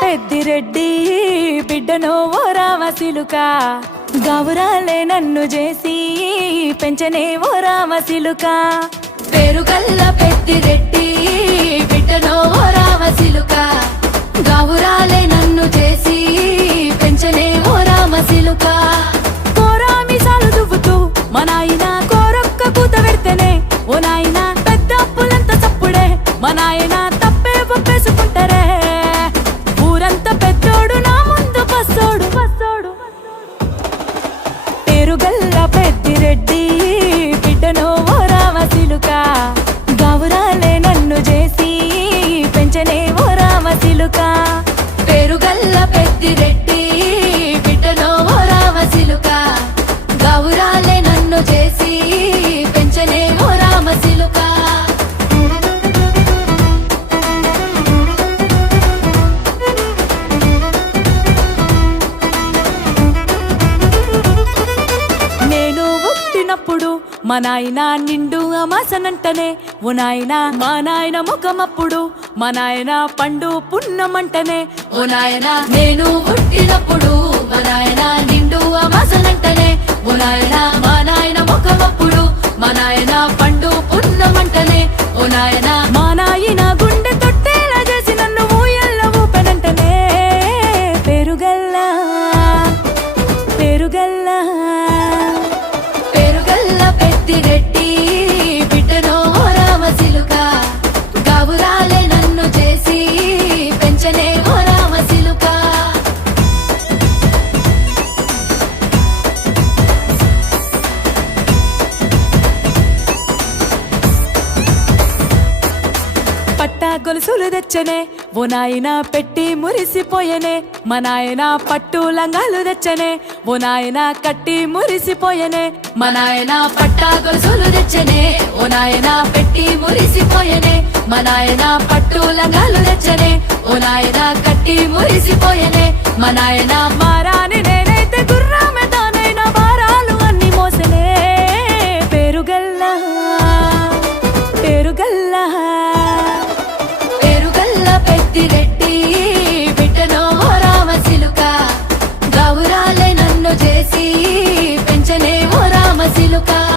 పెద్దిరెడ్డి బిడ్డనో ఓ రామసిలుక గౌరాలే నన్ను చేసి పెంచనే ఓ రామసిలుక పేరుగల్ల పెద్దిరెడ్డి బిడ్డనో ఓ రామసిలుక గౌరాలే నన్ను చేసి పెంచనే ఓ రామసిలుక కోరామిసాలు దువ్వుతూ మా నాయన కోరొక్క కూత పెడితేనే ఓ నాయన పెద్ద అప్పులంత చప్పుడే మా నాయన తప్పే ఒప్పేసుకుంటారే ఊరంతా పెద్దోడు నా ముందు బస్సోడు బస్సోడు పేరుగల్ల పెద్దిరెడ్డి బిడ్డనో ఓ రామసిలుక గౌరాలే నన్ను చేసి పెంచనే ఓ రామసిలుక పేరుగల్ల పెద్దిరెడ్డి బిడ్డనో ఓ రామసిలుక గౌరాలే నన్ను చేసి పెంచనే ఓ రామసిలుక నేను పుట్టినప్పుడు మా నాయన నిండు అమాసనంటనే ఓ నాయన మా నాయన ముఖమప్పుడు మా నాయన పండు పున్నమంటనే ఓ నాయన నేను పుట్టినప్పుడు మా నాయన నిండు అమాసనంటనే ఓ నాయన మా నాయన ముఖమప్పుడు మా నాయన పండు పున్నమంటనే ఓ నాయన మా నాయన గుండె తొట్టేలా చేసి నన్ను ఊయల్ల ఊపెనంటనే పేరుగల్లా పేరుగల్లా పేరుగల్ల పెద్దిరెడ్డి బిడ్డనో ఓ రామసిలుక గౌరాలే నన్ను చేసి పెంచనే ఓ రామసిలుక పట్టా గొలుసులు తెచ్చనే ఓ నాయన పెట్టి మురిసిపోయనే మా నాయన పట్టు లంగాలు తెచ్చనే ఓ నాయన కట్టి మురిసిపోయనే మా నాయన పట్టా గొలుసులు తెచ్చనే ఓ నాయన పెట్టి మురిసిపోయనే మా నాయన పట్టు లంగాలు తెచ్చనే ఓ నాయన కట్టి మురిసిపోయనే మా నాయన మారానినే